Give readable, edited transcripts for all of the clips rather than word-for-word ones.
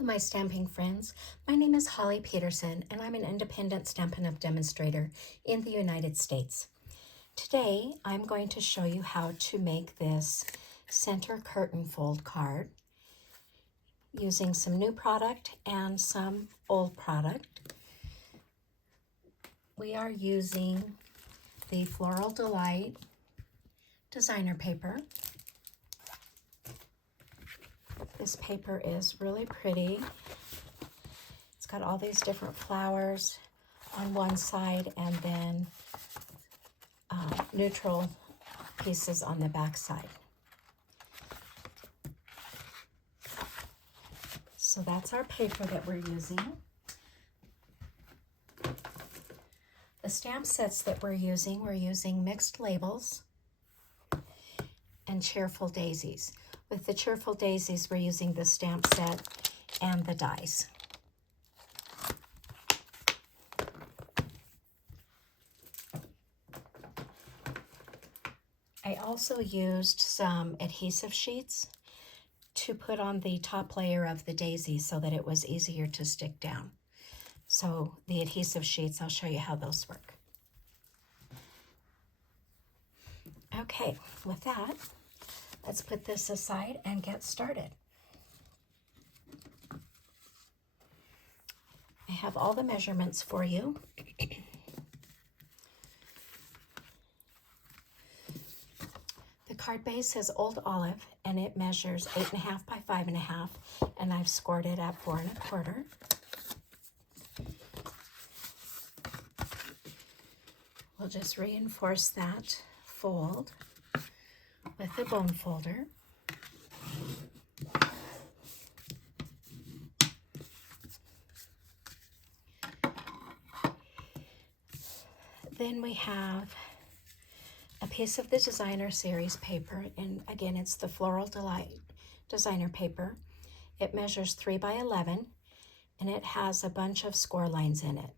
Hello, my stamping friends. My name is Holly Peterson, and I'm an independent Stampin' Up! Demonstrator in the United States. Today, I'm going to show you how to make this center curtain fold card using some new product and some old product. We are using the Floral Delight designer paper. This paper is really pretty. It's got all these different flowers on one side and then neutral pieces on the back side. So that's our paper that we're using. The stamp sets that we're using Mixed Labels and Cheerful Daisies. With the Cheerful Daisies, we're using the stamp set and the dies. I also used some adhesive sheets to put on the top layer of the daisy so that it was easier to stick down. So the adhesive sheets, I'll show you how those work. Okay, with that, let's put this aside and get started. I have all the measurements for you. The card base is Old Olive and it measures 8.5 by 5.5, and I've scored it at 4 1/4. We'll just reinforce that fold with a bone folder. Then we have a piece of the designer series paper, and again it's the Floral Delight designer paper. It measures 3 by 11 and it has a bunch of score lines in it.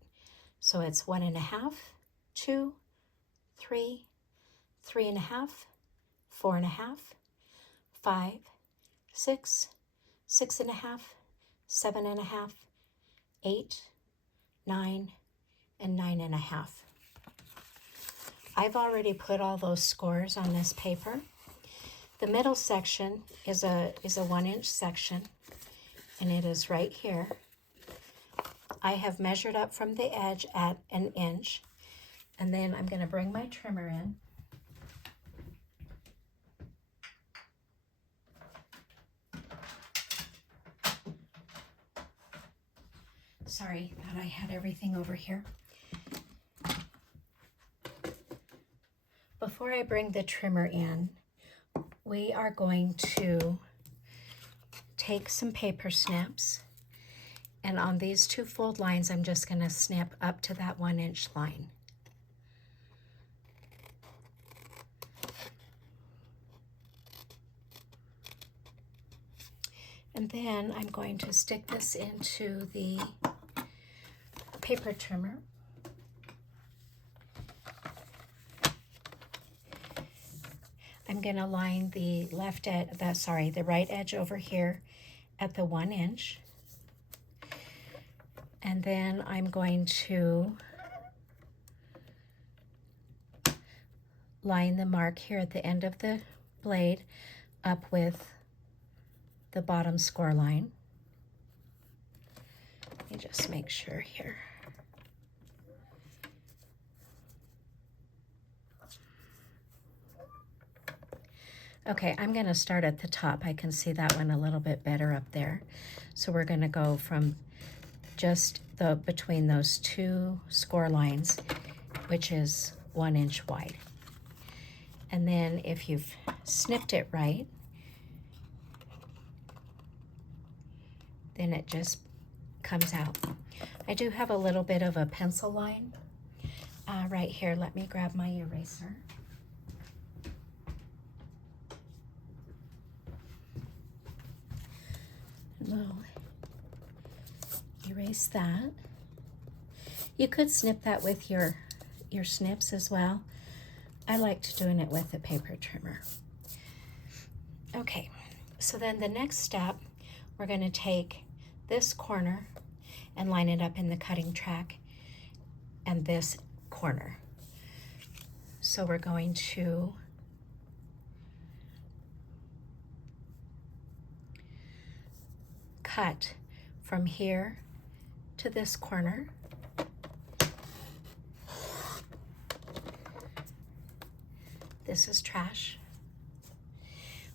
So it's 1.5, 2, 3, 3.5, 4.5, 5, 6, 6.5, 7.5, 8, 9, and 9.5. I've already put all those scores on this paper. The middle section is a 1-inch section, and it is right here. I have measured up from the edge at 1 inch, and then I'm going to bring my trimmer in. Sorry that I had everything over here. Before I bring the trimmer in, we are going to take some paper snips, and on these 2 fold lines, I'm just going to snip up to that 1-inch line. And then I'm going to stick this into the paper trimmer. I'm going to line the the right edge over here at the 1 inch. And then I'm going to line the mark here at the end of the blade up with the bottom score line. Let me just make sure here. Okay, I'm going to start at the top. I can see that one a little bit better up there. So we're going to go from just between those 2 score lines, which is 1 inch wide. And then if you've snipped it right, then it just comes out. I do have a little bit of a pencil line right here. Let me grab my eraser. We'll erase that. You could snip that with your snips as well. I liked doing it with a paper trimmer. Okay, so then the next step, we're going to take this corner and line it up in the cutting track and this corner. So we're going to cut from here to this corner. This is trash.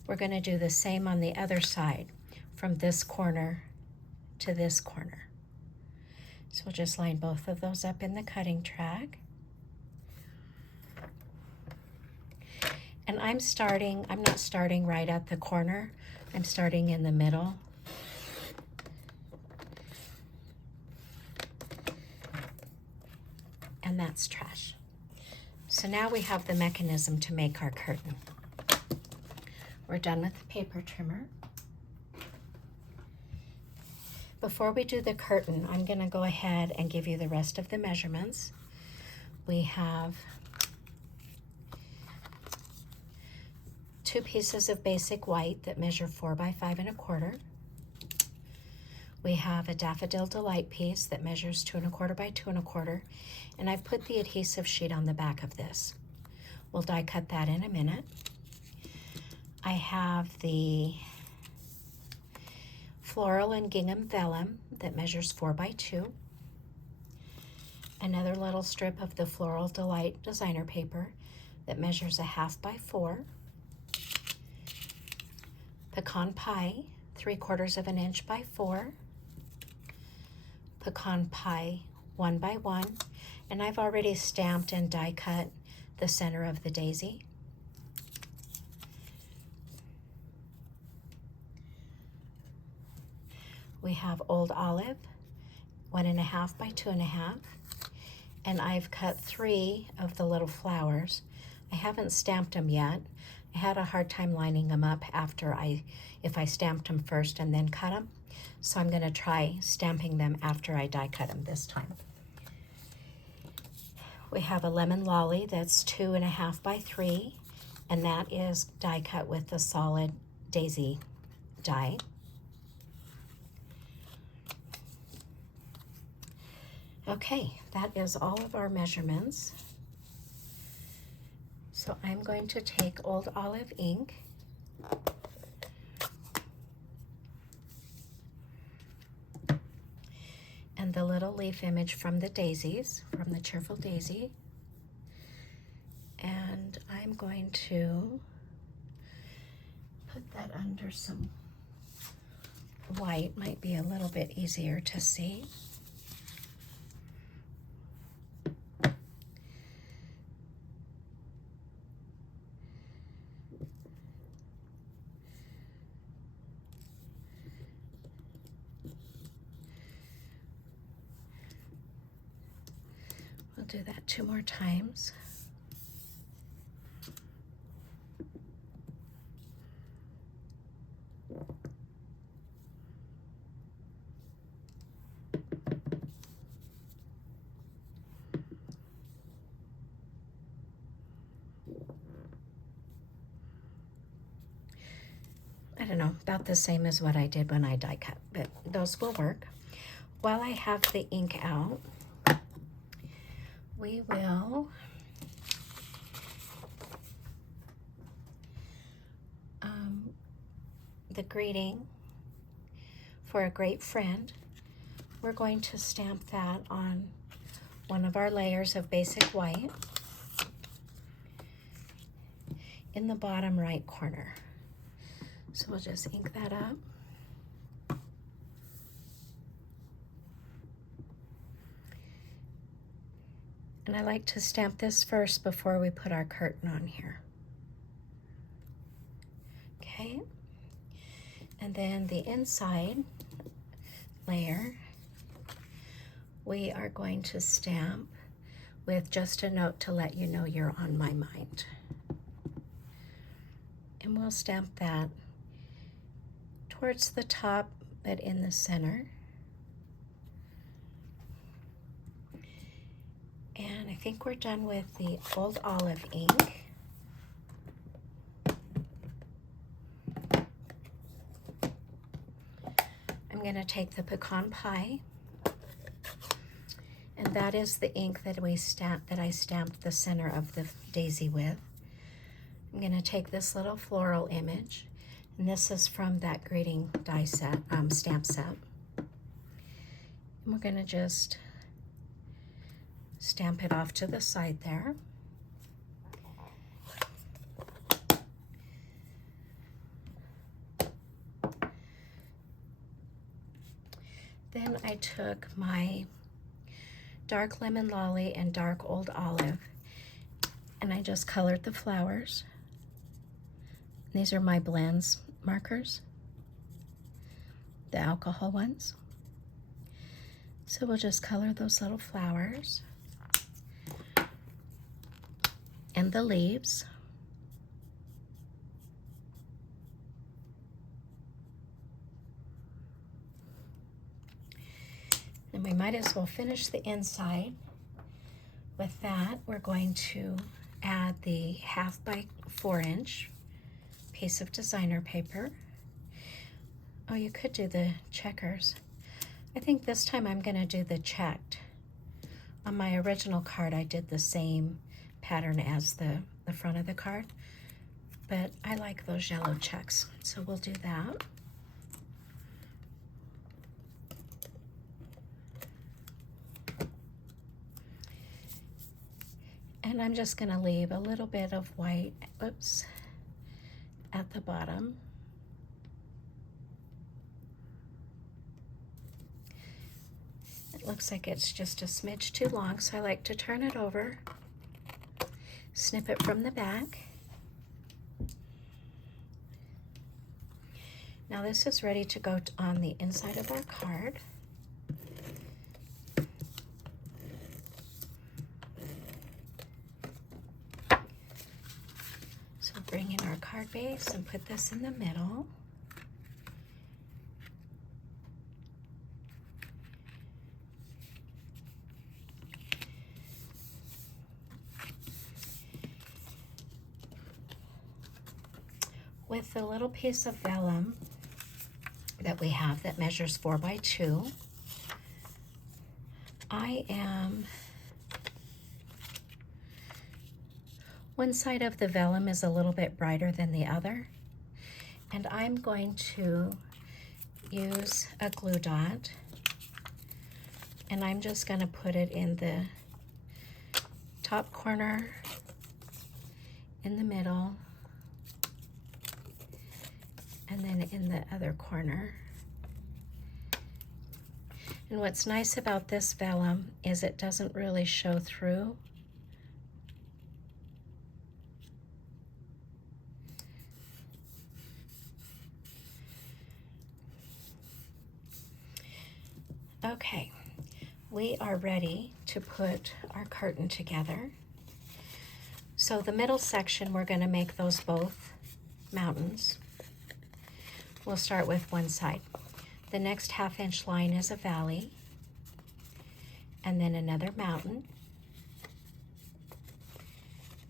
We're going to do the same on the other side, from this corner to this corner. So we'll just line both of those up in the cutting track. And I'm not starting right at the corner, I'm starting in the middle. And that's trash. So now we have the mechanism to make our curtain. We're done with the paper trimmer. Before we do the curtain, I'm going to go ahead and give you the rest of the measurements. We have 2 pieces of basic white that measure 4 by 5 1/4. We have a Daffodil Delight piece that measures 2 1/4 by 2 1/4, and I've put the adhesive sheet on the back of this. We'll die cut that in a minute. I have the Floral and Gingham Vellum that measures 4 by 2. Another little strip of the Floral Delight designer paper that measures 1/2 by 4. Pecan Pie, 3/4 inch by 4. Pecan Pie 1 by 1, and I've already stamped and die cut the center of the daisy. We have Old Olive 1 1/2 by 2 1/2, and I've cut 3 of the little flowers. I haven't stamped them yet. I had a hard time lining them up if I stamped them first and then cut them. So I'm going to try stamping them after I die cut them this time. We have a Lemon Lolly that's 2 1/2 by 3, and that is die cut with the solid daisy die. Okay, that is all of our measurements. So I'm going to take Old Olive ink and the little leaf image from the Daisies, from the Cheerful Daisy, and I'm going to put that under some white, might be a little bit easier to see. We'll do that 2 more times. I don't know, about the same as what I did when I die cut, but those will work. While I have the ink out, we will the greeting for a great friend. We're going to stamp that on one of our layers of basic white in the bottom right corner. So we'll just ink that up. And I like to stamp this first before we put our curtain on here. Okay, and then the inside layer, we are going to stamp with just a note to let you know you're on my mind. And we'll stamp that towards the top, but in the center. And I think we're done with the Old Olive ink. I'm I'm going to take the Pecan Pie, and that is the ink that I stamped the center of the daisy with. I'm going to take this little floral image, and this is from that greeting die set, stamp set. And we're going to just stamp it off to the side there. Then I took my dark lemon lolly and dark old olive, and I just colored the flowers. These are my blends markers, the alcohol ones. So we'll just color those little flowers and the leaves. And we might as well finish the inside. With that, we're going to add the 1/2 by 4 inch piece of designer paper. Oh, you could do the checkers. I think this time I'm going to do the checked. On my original card, I did the same pattern as the front of the card, but I like those yellow checks, so we'll do that. And I'm just going to leave a little bit of white, oops, at the bottom. It looks like it's just a smidge too long, so I like to turn it over, snip it from the back. Now this is ready to go on the inside of our card. So bring in our card base and put this in the middle. With the little piece of vellum that we have that measures 4 by 2, one side of the vellum is a little bit brighter than the other, and I'm going to use a glue dot, and I'm just going to put it in the top corner, in the middle, and then in the other corner. And what's nice about this vellum is it doesn't really show through. Okay, we are ready to put our curtain together. So the middle section, we're going to make those both mountains. We'll start with one side. The next 1/2 inch line is a valley, and then another mountain,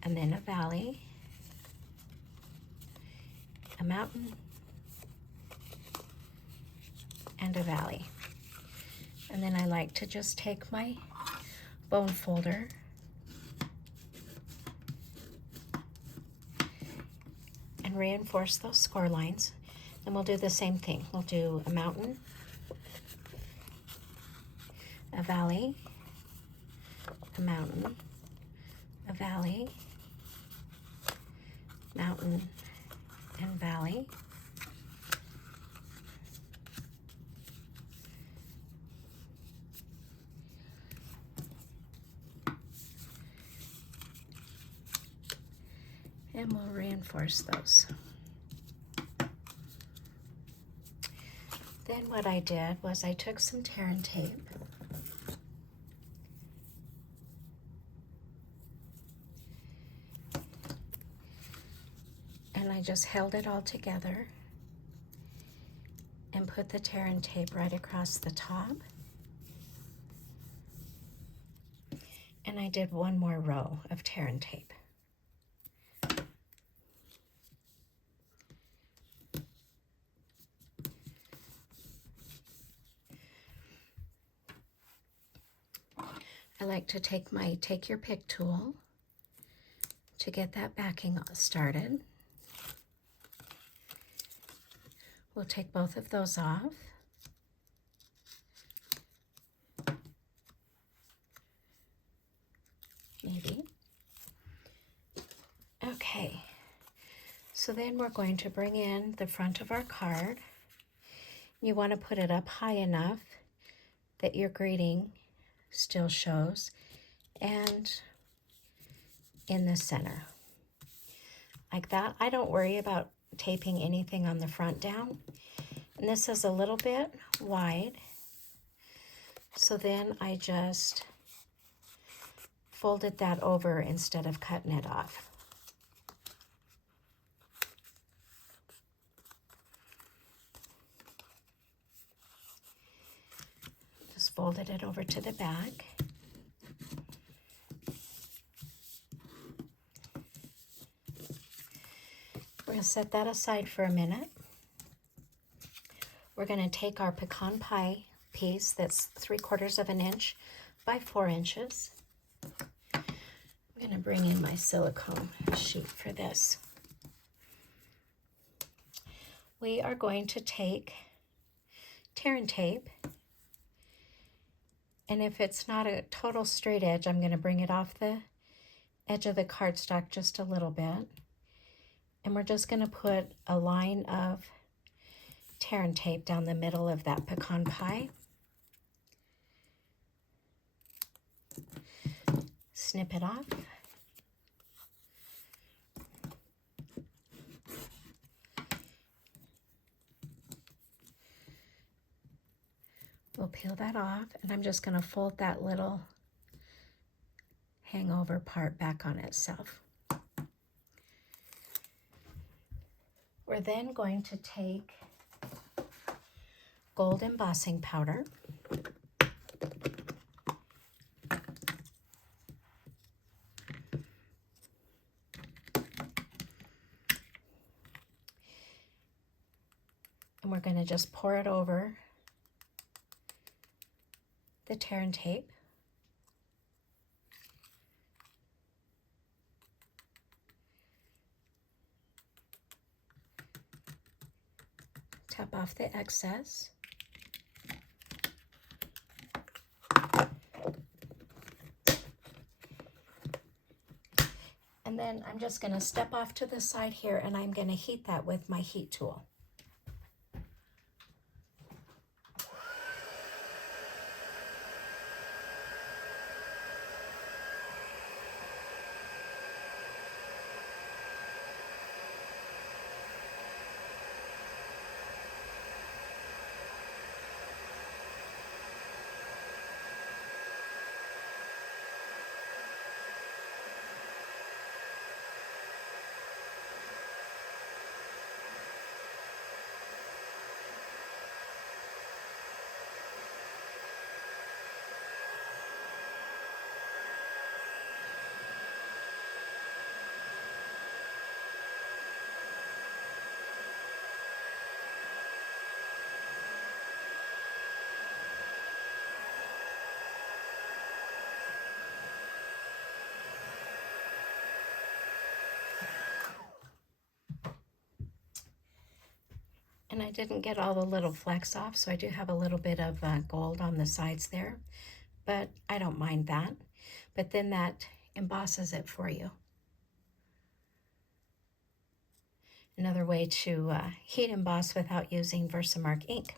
and then a valley, a mountain, and a valley. And then I like to just take my bone folder and reinforce those score lines. And we'll do the same thing. We'll do a mountain, a valley, a mountain, a valley, mountain, and valley. And we'll reinforce those. Then what I did was I took some tear and tape and I just held it all together and put the tear and tape right across the top. And I did one more row of tear and tape. I like to take my Take Your Pick tool to get that backing started. We'll take both of those off. Maybe. Okay, so then we're going to bring in the front of our card. You want to put it up high enough that your greeting still shows and in the center. Like that. I don't worry about taping anything on the front down. And this is a little bit wide. So then I just folded that over instead of cutting it off. Just folded it over to the back. We're going to set that aside for a minute. We're going to take our pecan pie piece that's 3/4 of an inch by 4 inches. I'm going to bring in my silicone sheet for this. We are going to take tear and tape, and if it's not a total straight edge, I'm going to bring it off the edge of the cardstock just a little bit. And we're just going to put a line of tear and tape down the middle of that pecan pie. Snip it off. We'll peel that off, and I'm just going to fold that little hangover part back on itself. We're then going to take gold embossing powder. And we're going to just pour it over the tear and tape. Tap off the excess. And then I'm just going to step off to the side here, and I'm going to heat that with my heat tool. And I didn't get all the little flecks off, so I do have a little bit of gold on the sides there, but I don't mind that. But then that embosses it for you. Another way to heat emboss without using Versamark ink.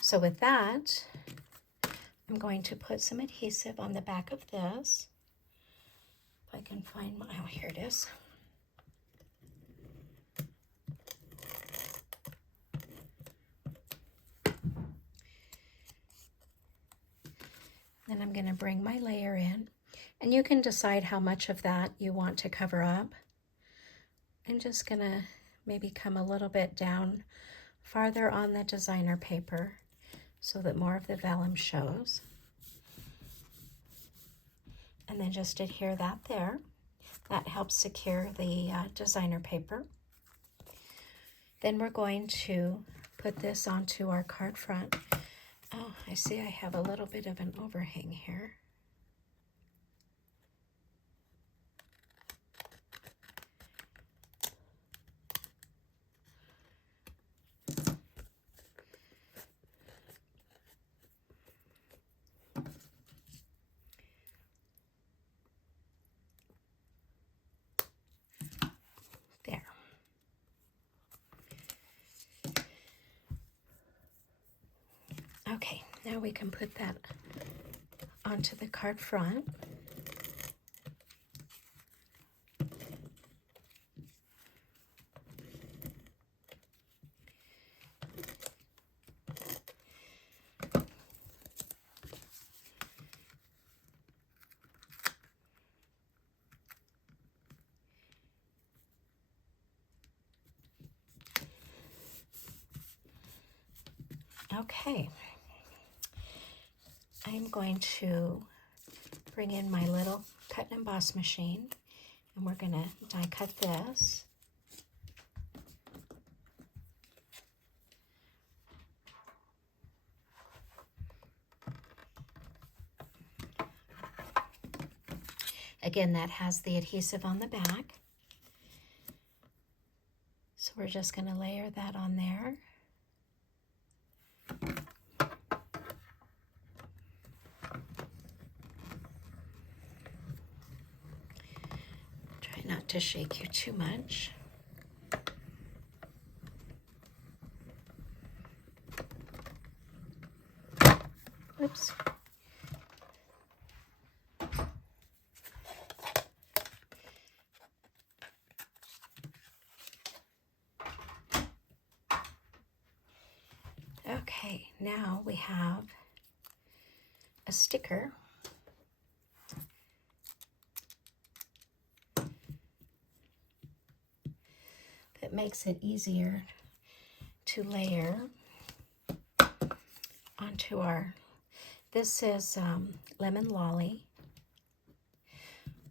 So with that, I'm going to put some adhesive on the back of this. If I can find my, oh, here it is. Then I'm going to bring my layer in, and you can decide how much of that you want to cover up. I'm just going to maybe come a little bit down farther on the designer paper so that more of the vellum shows. And then just adhere that there. That helps secure the designer paper. Then we're going to put this onto our card front. Oh, I see I have a little bit of an overhang here. Okay, now we can put that onto the card front. Okay, I'm going to bring in my little cut and emboss machine, and we're going to die cut this. Again, that has the adhesive on the back. So we're just going to layer that on there. Try not to shake you too much. Oops. Okay, now we have a sticker that makes it easier to layer onto our, this is Lemon Lolly.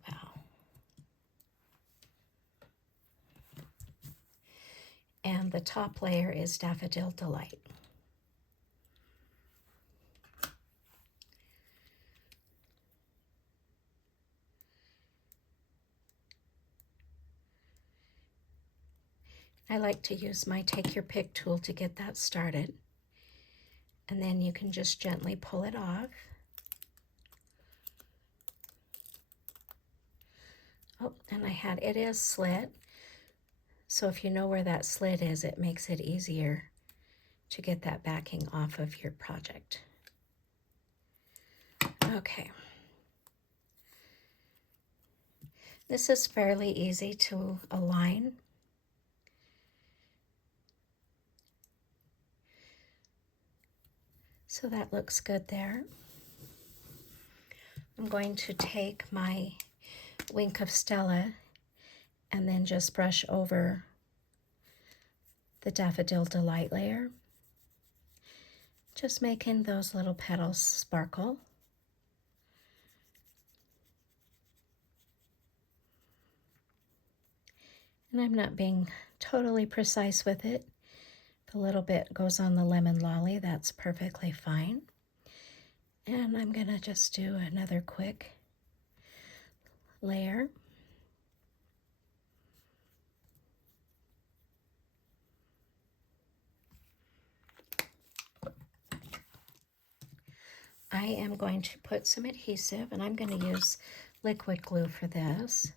Wow. And the top layer is Daffodil Delight. I like to use my Take Your Pick tool to get that started. And then you can just gently pull it off. Oh, and it is slit. So if you know where that slit is, it makes it easier to get that backing off of your project. Okay. This is fairly easy to align. So that looks good there. I'm going to take my Wink of Stella and then just brush over the Daffodil Delight layer, just making those little petals sparkle. And I'm not being totally precise with it. If a little bit goes on the Lemon Lolly, that's perfectly fine. And I'm gonna just do another quick layer. I am going to put some adhesive, and I'm going to use liquid glue for this,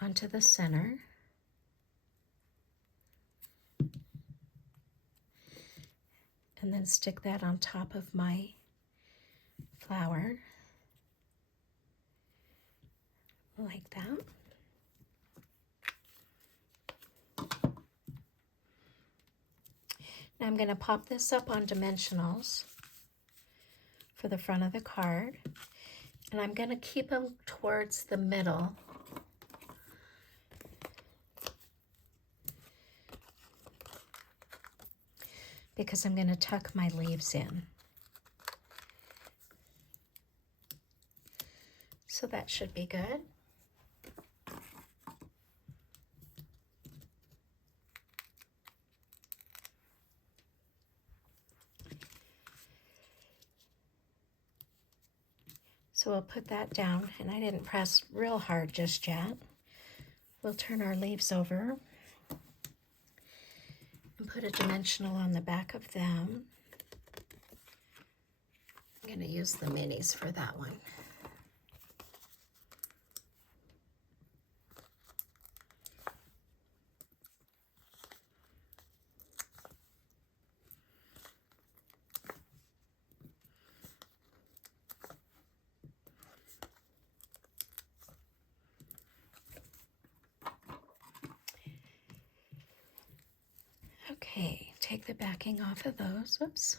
onto the center. And then stick that on top of my flower, like that. Now I'm going to pop this up on dimensionals for the front of the card, and I'm going to keep them towards the middle. Because I'm going to tuck my leaves in. So that should be good. So we'll put that down, and I didn't press real hard just yet. We'll turn our leaves over and put a dimensional on the back of them. I'm going to use the minis for that one. Okay, take the backing off of those. Whoops.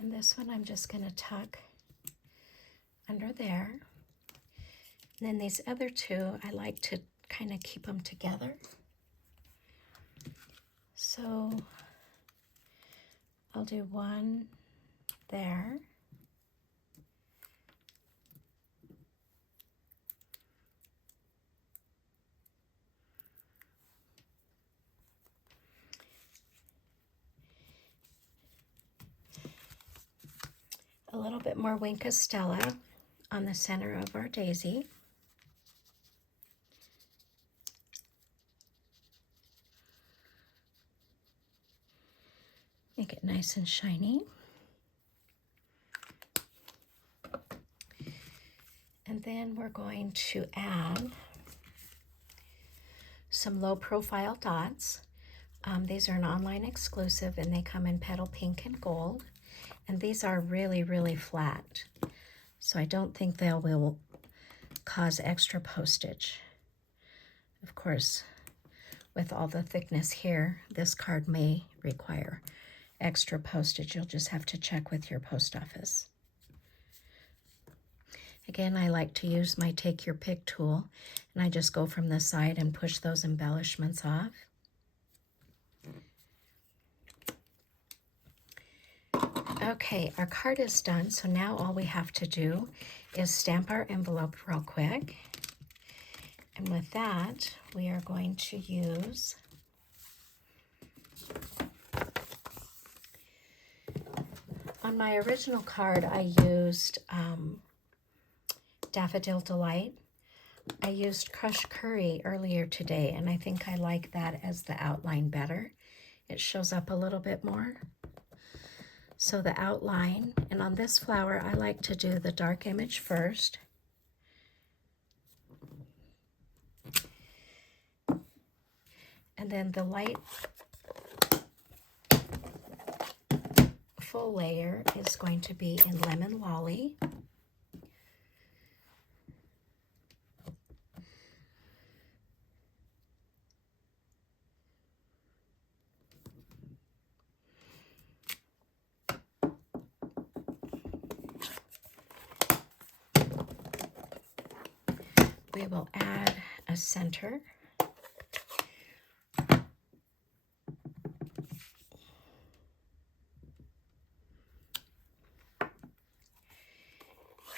And this one I'm just going to tuck under there. And then these other two, I like to kind of keep them together. So I'll do one there. A little bit more Wink of Stella on the center of our daisy. Make it nice and shiny. And then we're going to add some low profile dots. These are an online exclusive and they come in petal pink and gold. And these are really, really flat. So I don't think they will cause extra postage. Of course, with all the thickness here, this card may require extra postage. You'll just have to check with your post office. Again, I like to use my Take Your Pick tool, and I just go from the side and push those embellishments off. Okay, our card is done, so now all we have to do is stamp our envelope real quick. And with that, we are going to use on my original card, I used Daffodil Delight. I used crushed curry earlier today, and I think I like that as the outline better. It shows up a little bit more. So the outline, and on this flower, I like to do the dark image first. And then the light full layer is going to be in Lemon Lolly. We will add a center.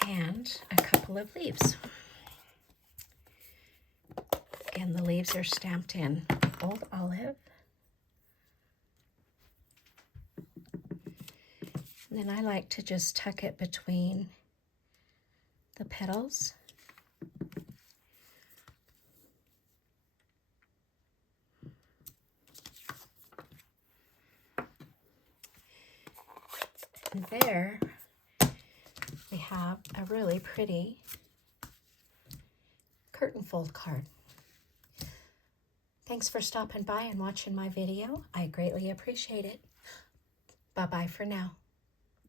And a couple of leaves. Again, the leaves are stamped in Old Olive. And then I like to just tuck it between the petals. And there we have a really pretty curtain fold card. Thanks for stopping by and watching my video. I greatly appreciate it. Bye-bye for now.